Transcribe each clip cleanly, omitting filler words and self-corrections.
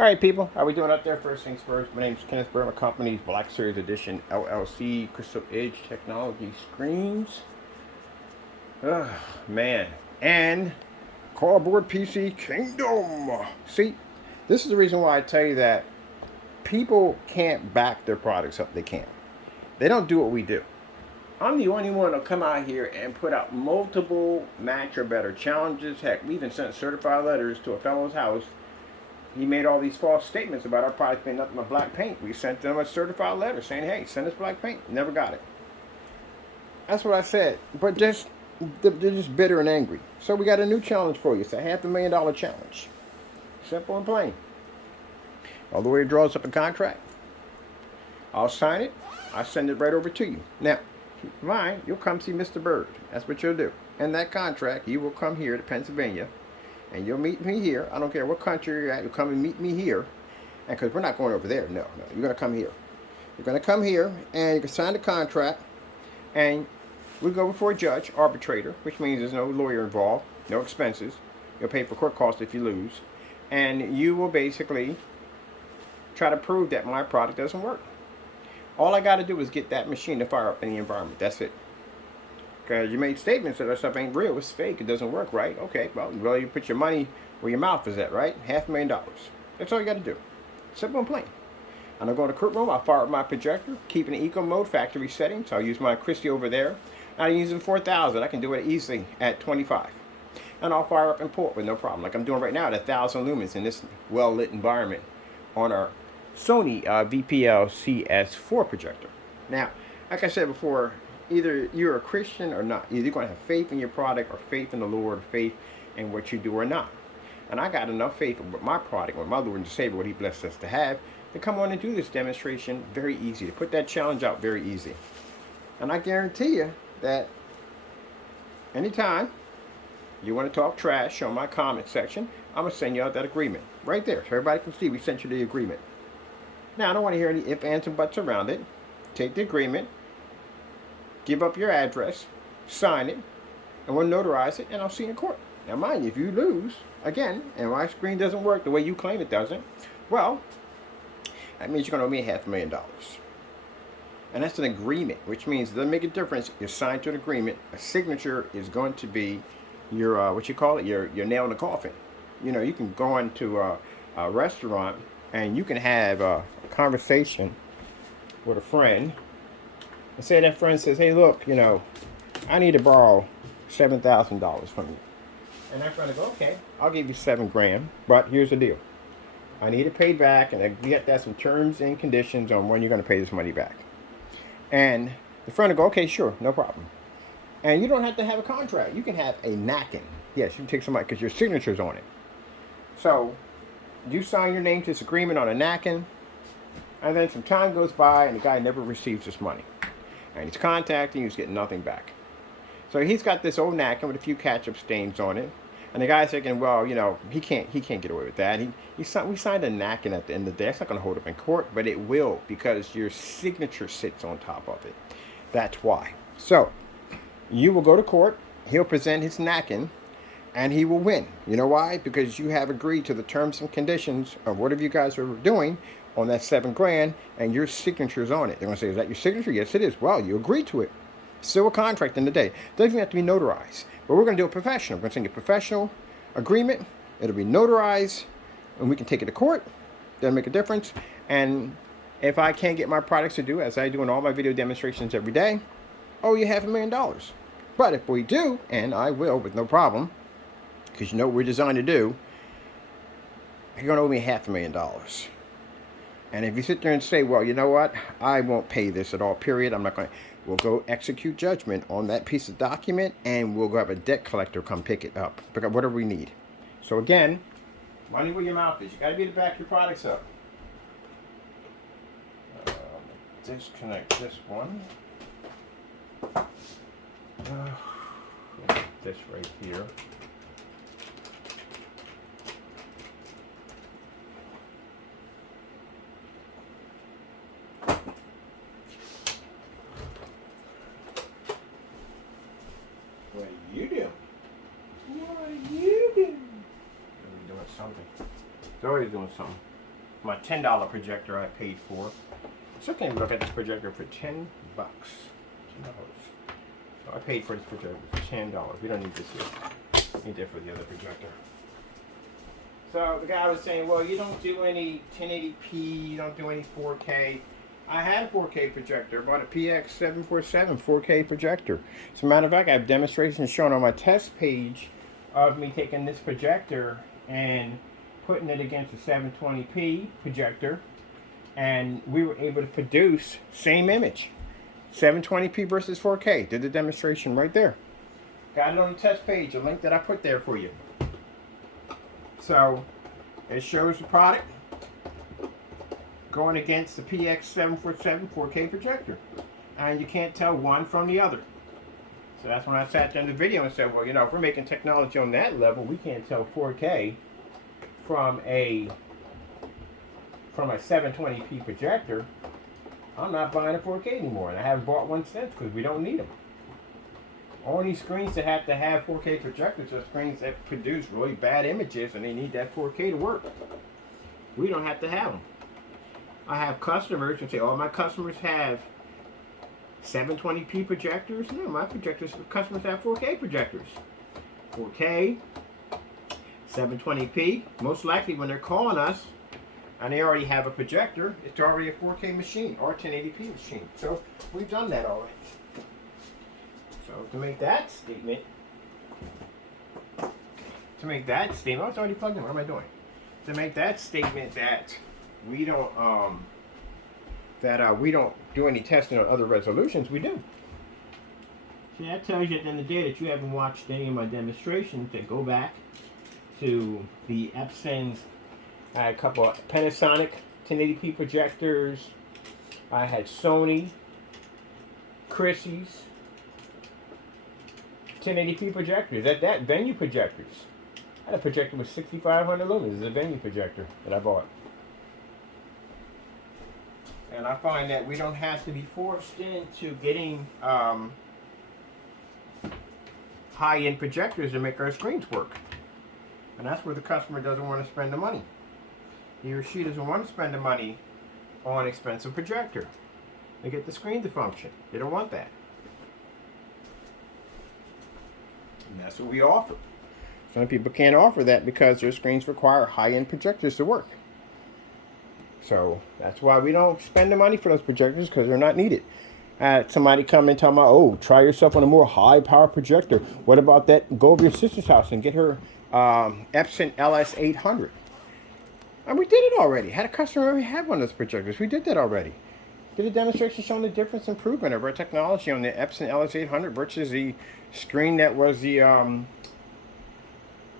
All right, people, how we doing up there? First things first, my name is Kenneth Burma Company's Black Series Edition LLC Crystal Edge Technology Screens. Oh, man. And Cardboard PC Kingdom. See, this is the reason why I tell you that people can't back their products up. They can't. They don't do what we do. I'm the only one that'll come out here and put out multiple match or better challenges. Heck, we even sent certified letters to a fellow's house. He made all these false statements about our product being nothing but black paint. We sent them a certified letter saying, hey, send us black paint. Never got it. That's what I said. But they're just bitter and angry. So we got a new challenge for you. It's a $500,000 challenge. Simple and plain. All the way it draws up a contract. I'll sign it. I'll send it right over to you. Now, keep in mind, you'll come see Mr. Bird. That's what you'll do. In that contract, you will come here to Pennsylvania. And you'll meet me here. I don't care what country you're at. You'll come and meet me here. And because we're not going over there. No. You're going to come here. You're going to come here and you can sign the contract. And we'll go before a judge, arbitrator, which means there's no lawyer involved, no expenses. You'll pay for court costs if you lose. And you will basically try to prove that my product doesn't work. All I got to do is get that machine to fire up in the environment. That's it. Because you made statements that our stuff ain't real, it's fake, it doesn't work, right? Okay, well, you put your money where your mouth is at, right? $500,000. That's all you got to do. Simple and plain. And I'll go to the courtroom, I'll fire up my projector, keep in eco mode, factory settings. I'll use my Christie over there. I'm using 4,000. I can do it easily at 25. And I'll fire up and port with no problem, like I'm doing right now at 1,000 lumens in this well-lit environment on our Sony VPL CS4 projector. Now, like I said before, either you're a Christian or not. Either you're going to have faith in your product or faith in the Lord or faith in what you do or not. And I got enough faith with my product, with my Lord and Savior, what He blessed us to have, to come on and do this demonstration very easy, to put that challenge out very easy. And I guarantee you that anytime you want to talk trash on my comment section, I'm going to send you out that agreement. Right there, so everybody can see we sent you the agreement. Now, I don't want to hear any ifs, ands, and buts around it. Take the agreement, give up your address, sign it, and we'll notarize it, and I'll see you in court. Now, mind you, if you lose, again, and my screen doesn't work the way you claim it doesn't, well, that means you're going to owe me $500,000. And that's an agreement, which means it doesn't make a difference. You're signed to an agreement. A signature is going to be your, what you call it, your nail in the coffin. You know, you can go into a restaurant, and you can have a conversation with a friend, and say that friend says, hey, look, you know, I need to borrow $7,000 from you. And that friend will go, okay, I'll give you $7,000, but here's the deal. I need it paid back, and you got that some terms and conditions on when you're going to pay this money back. And the friend will go, okay, sure, no problem. And you don't have to have a contract. You can have a napkin. Yes, you can take somebody, because your signature's on it. So you sign your name to this agreement on a napkin, and then some time goes by, and the guy never receives his money. And he's contacting you, he's getting nothing back. So he's got this old napkin with a few ketchup stains on it. And the guy's thinking, well, you know, he can't get away with that. We signed a napkin at the end of the day. That's not going to hold up in court, but it will, because your signature sits on top of it. That's why. So you will go to court. He'll present his napkin, and he will win. You know why? Because you have agreed to the terms and conditions of whatever you guys are doing on that $7,000, and your signature's on it. They're going to say, is that your signature? Yes, it is. Well, you agreed to it. Still a contract in the day. Doesn't even have to be notarized. But we're going to do it professional. We're going to send you a professional agreement. It'll be notarized, and we can take it to court. Doesn't make a difference. And if I can't get my products to do, as I do in all my video demonstrations every day, oh, you $500,000. But if we do, and I will with no problem, because you know what we're designed to do, you're going to owe me $500,000. And if you sit there and say, well, you know what, I won't pay this at all, period, I'm not going to, we'll go execute judgment on that piece of document, and we'll go have a debt collector come pick it up, pick up whatever we need. So again, money where your mouth is. You got to be able to back your products up. Disconnect this one. This right here. What are you doing? What are you doing? You're doing something. Zoe's doing something. my $10 projector I paid for. So can look at this projector for $10. $10. So I paid for this projector for $10. We don't need this here. Need that for the other projector. So the guy was saying, well, you don't do any 1080p, you don't do any 4K. I had a 4K projector. I bought a PX747 4K projector. As a matter of fact, I have demonstrations shown on my test page of me taking this projector and putting it against a 720p projector, and we were able to produce same image, 720p versus 4K. Did the demonstration right there. Got it on the test page, a link that I put there for you. So it shows the product going against the PX747 4K projector, and you can't tell one from the other. So that's when I sat down in the video and said, well, you know, if we're making technology on that level, we can't tell 4K from a 720p projector. I'm not buying a 4K anymore, and I haven't bought one since because we don't need them. Only screens that have to have 4K projectors are screens that produce really bad images, and they need that 4K to work. We don't have to have them. I have customers who say, oh, my customers have 720p projectors. No, my customers have 4K projectors. 4K, 720p. Most likely when they're calling us and they already have a projector, it's already a 4K machine or a 1080p machine. So we've done that already. So to make that statement, oh, it's already plugged in. What am I doing? To make that statement that we don't do any testing on other resolutions, we do. See, that tells you at the end of the day that you haven't watched any of my demonstrations. That go back to the Epson's. I had a couple of Panasonic 1080p projectors. I had Sony, Chrissy's 1080p projectors. That venue projectors. I had a projector with 6,500 lumens. It's a venue projector that I bought. And I find that we don't have to be forced into getting high-end projectors to make our screens work. And that's where the customer doesn't want to spend the money. He or she doesn't want to spend the money on an expensive projector to get the screen to function. They don't want that. And that's what we offer. Some people can't offer that because their screens require high-end projectors to work. So that's why we don't spend the money for those projectors, because they're not needed. Somebody come and tell me, oh, try yourself on a more high-power projector. What about that? Go over to your sister's house and get her Epson LS800. And we did it already. Had a customer already have one of those projectors. We did that already. Did a demonstration showing the difference improvement of our technology on the Epson LS800 versus the screen that was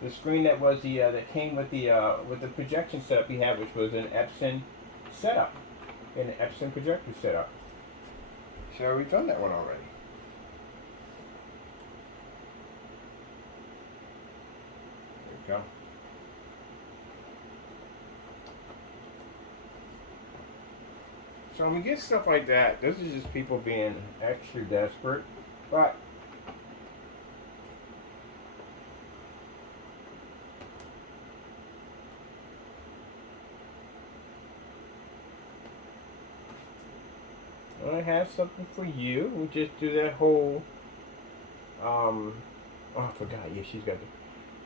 that came with the projection setup we had, which was an Epson setup, an Epson projector setup. So we've done that one already. There we go. So when we get stuff like that, this is just people being extra desperate, but I have something for you. We just do that whole, oh, I forgot. Yeah, she's got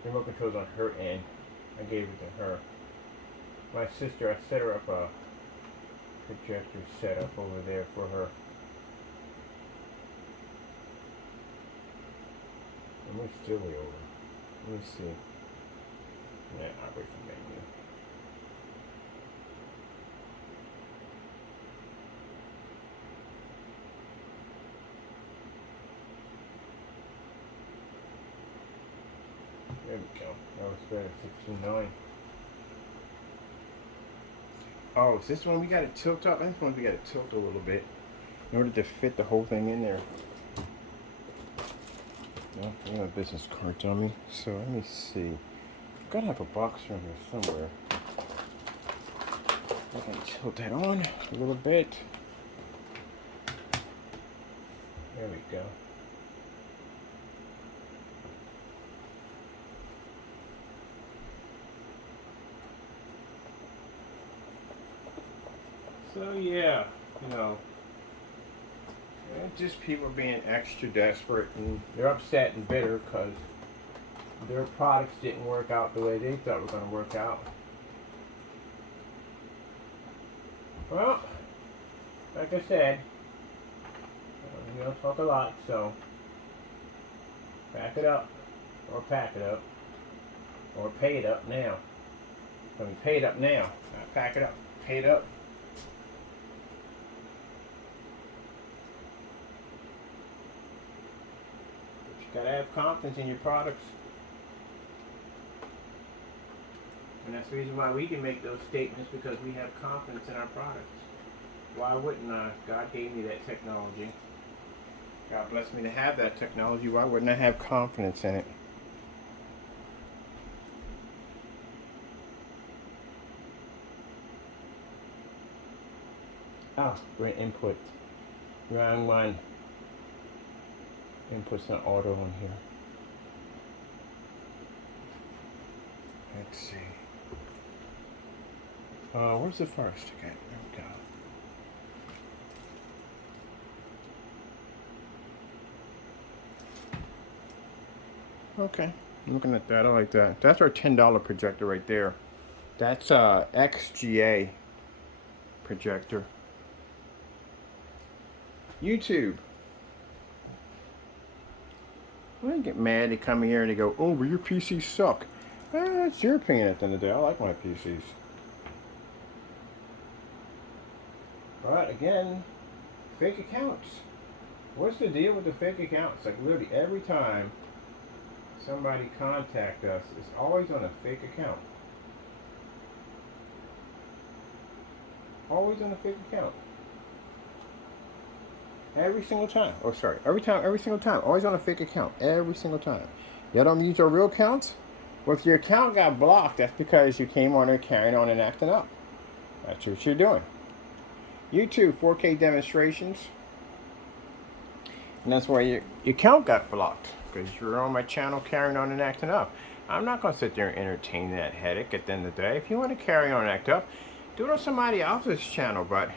the remote controls on her end. I gave it to her. My sister, I set her up a projector setup over there for her. And we're still way over. Let me see. Yeah, operation menu. There we go. That was better at 16.9. Oh, is this one we got to tilt up? This one we got to tilt a little bit in order to fit the whole thing in there. No, I have a business card on me. So let me see. I've got to have a box around here somewhere. I can tilt that on a little bit. There we go. So yeah, you know, just people being extra desperate, and they're upset and bitter because their products didn't work out the way they thought were going to work out. Well, like I said, we don't talk a lot, so pack it up, or pack it up, or pay it up now. I mean, pay it up now, not pack it up, pay it up. But you gotta have confidence in your products. And that's the reason why we can make those statements, because we have confidence in our products. Why wouldn't I? God gave me that technology. God blessed me to have that technology. Why wouldn't I have confidence in it? Oh, great input. Round one. Input's not auto on here. Let's see. Where's the first again? There we go. Okay, looking at that, I like that. That's our $10 projector right there. That's a XGA projector. YouTube. When they get mad, they come here and they go, "Oh, well, your PCs suck." It's your opinion at the end of the day. I like my PCs. But again, fake accounts. What's the deal with the fake accounts? Like literally every time somebody contact us, it's always on a fake account. Always on a fake account. Every single time. Oh, sorry. Every single time. Always on a fake account. Every single time. Y'all don't use your real accounts? Well, if your account got blocked, that's because you came on there carrying on and acting up. That's what you're doing. YouTube 4K demonstrations. And that's why your account got blocked, because you're on my channel carrying on and acting up. I'm not going to sit there and entertain that headache at the end of the day. If you want to carry on and act up, do it on somebody else's channel, but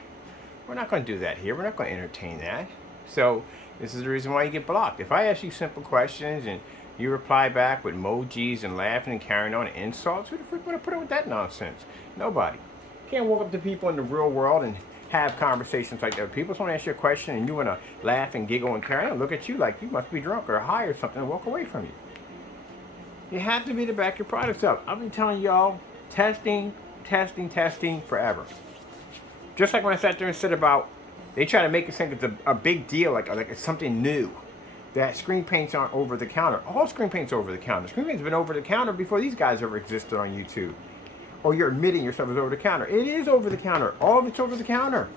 we're not going to do that here. We're not going to entertain that. So this is the reason why you get blocked. If I ask you simple questions and you reply back with emojis and laughing and carrying on and insults, who the frick would have put up with that nonsense? Nobody. You can't walk up to people in the real world and have conversations like that. People want to ask you a question and you want to laugh and giggle and carry on, look at you like you must be drunk or high or something, and walk away from you. You have to be to back your products up. I've been telling y'all, testing forever. Just like when I sat there and said about, they try to make it think it's a big deal, like it's something new. That screen paints aren't over the counter. All screen paint's over the counter. Screen paint's been over the counter before these guys ever existed on YouTube. Or you're admitting yourself is over the counter. It is over the counter. All of it's over the counter.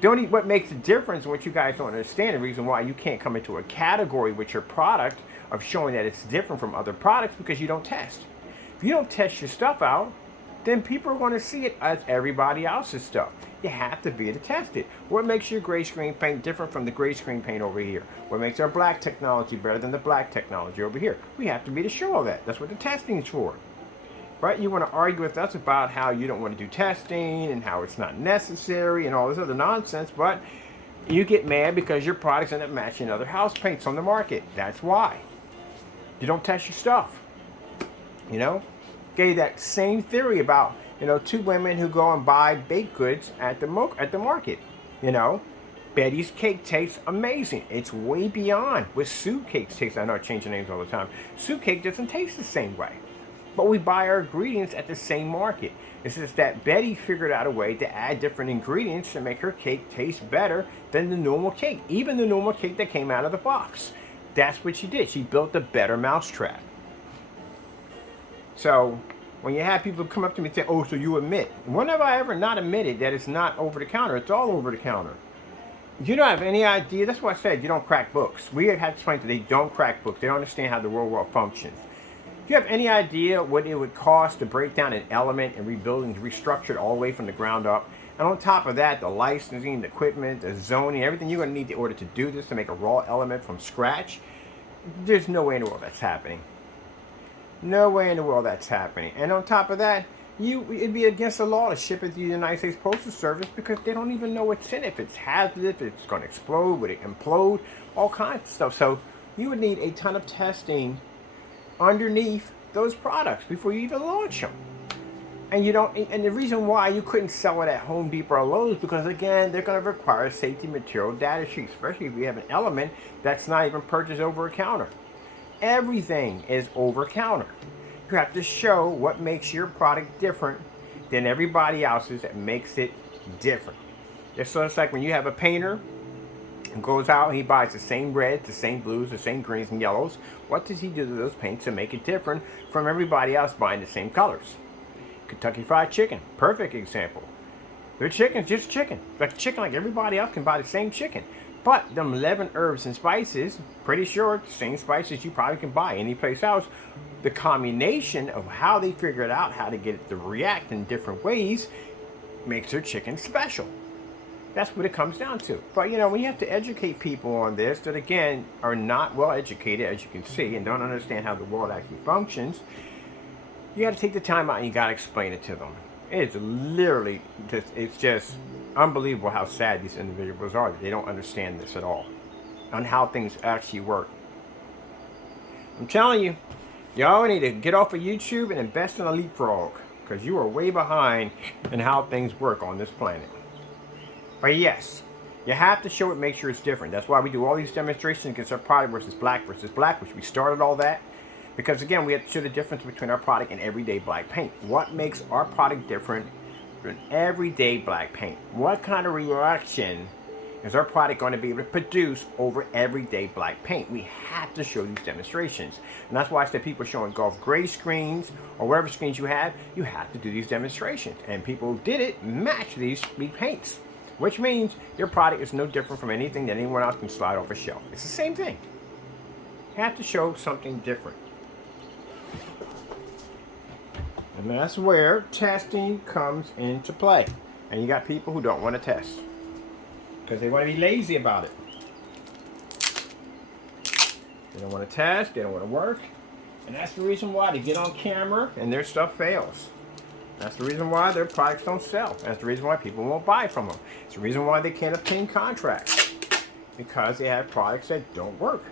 What makes the difference, what you guys don't understand, the reason why you can't come into a category with your product of showing that it's different from other products, because you don't test. If you don't test your stuff out, then people are going to see it as everybody else's stuff. You have to be able to test it. What makes your gray screen paint different from the gray screen paint over here? What makes our black technology better than the black technology over here? We have to be able to show all that. That's what the testing is for. Right? You want to argue with us about how you don't want to do testing and how it's not necessary and all this other nonsense, but you get mad because your products end up matching other house paints on the market. That's why. You don't test your stuff. You know? Gave that same theory about, two women who go and buy baked goods at the market. Betty's cake tastes amazing. It's way beyond what soup cakes taste. I know I change the names all the time. Soup cake doesn't taste the same way. But we buy our ingredients at the same market. It's just that Betty figured out a way to add different ingredients to make her cake taste better than the normal cake. Even the normal cake that came out of the box. That's what she did. She built a better mousetrap. So when you have people come up to me and say, "Oh, so you admit?" When have I ever not admitted that it's not over the counter? It's all over the counter. You don't have any idea. That's why I said you don't crack books. We have to explain that they don't crack books. They don't understand how the real world functions. Do you have any idea what it would cost to break down an element and rebuild and restructure it all the way from the ground up? And on top of that, the licensing, the equipment, the zoning, everything you're going to need in order to do this, to make a raw element from scratch. There's no way in the world that's happening. No way in the world that's happening. And on top of that, it'd be against the law to ship it to the United States Postal Service because they don't even know what's in it. If it's hazardous, if it's going to explode, would it implode, all kinds of stuff. So you would need a ton of testing underneath those products before you even launch them. And you don't, and the reason why you couldn't sell it at Home Depot or Lowe's, because again, they're going to require safety material data sheets, especially if you have an element that's not even purchased over a counter. Everything is over counter. You have to show what makes your product different than everybody else's that makes it different. It's like when you have a painter who goes out and he buys the same reds, the same blues, the same greens and yellows. What does he do to those paints to make it different from everybody else buying the same colors? Kentucky Fried Chicken, perfect example. Their chicken's just chicken. Like chicken, like everybody else can buy the same chicken. But them 11 herbs and spices, pretty sure it's the same spices you probably can buy anyplace else. The combination of how they figured out how to get it to react in different ways makes their chicken special. That's what it comes down to. But you know, when you have to educate people on this that again are not well educated, as you can see, and don't understand how the world actually functions, you got to take the time out and you got to explain it to them. It's literally just unbelievable how sad these individuals are. They don't understand this at all on how things actually work. I'm telling you, y'all need to get off of YouTube and invest in a leapfrog because you are way behind in how things work on this planet. But yes, you have to show it, make sure it's different. That's why we do all these demonstrations against our product versus black, which we started all that. Because again, we have to show the difference between our product and everyday black paint. What makes our product different than everyday black paint? What kind of reaction is our product going to be able to produce over everyday black paint? We have to show these demonstrations. And that's why I said people showing golf gray screens or whatever screens you have to do these demonstrations. And people who did it match these paints, which means your product is no different from anything that anyone else can slide off a shelf. It's the same thing. You have to show something different. And that's where testing comes into play. And you got people who don't want to test because they want to be lazy about it. They don't want to test, they don't want to work. And that's the reason why they get on camera and their stuff fails. That's the reason why their products don't sell. That's the reason why people won't buy from them. It's the reason why they can't obtain contracts. Because they have products that don't work.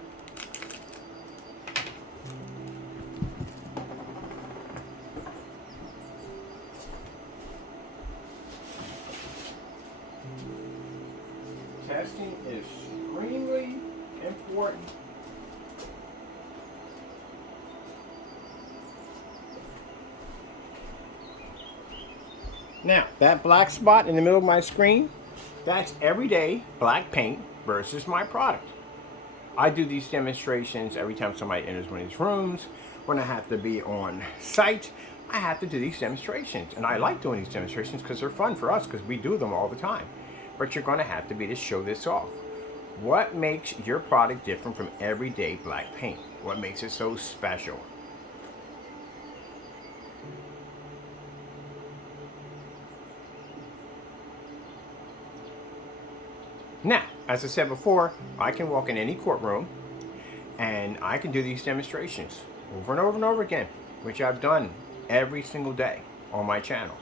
Testing is extremely important. Now, that black spot in the middle of my screen, that's everyday black paint versus my product. I do these demonstrations every time somebody enters one of these rooms. When I have to be on site, I have to do these demonstrations. And I like doing these demonstrations because they're fun for us because we do them all the time. But you're going to have to be to show this off. What makes your product different from everyday black paint? What makes it so special? Now, as I said before, I can walk in any courtroom and I can do these demonstrations over and over and over again, which I've done every single day on my channel.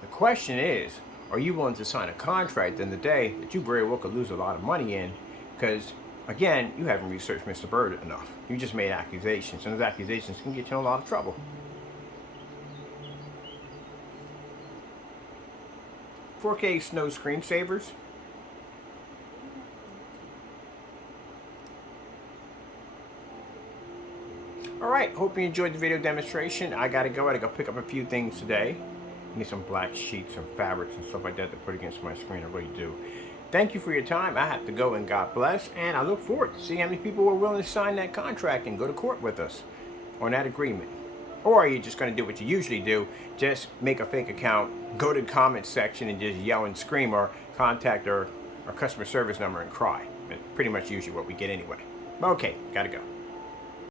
The question is, are you willing to sign a contract in the day that you very well could lose a lot of money in? Because, again, you haven't researched Mr. Bird enough. You just made accusations, and those accusations can get you in a lot of trouble. 4K snow screensavers. Alright, hope you enjoyed the video demonstration. I gotta go pick up a few things today. I need some black sheets and fabrics and stuff like that to put against my screen. I really do. Thank you for your time. I have to go, and God bless. And I look forward to seeing how many people are willing to sign that contract and go to court with us on that agreement. Or are you just going to do what you usually do? Just make a fake account, go to the comment section and just yell and scream, or contact our customer service number and cry. That's pretty much usually what we get anyway. Okay, gotta go.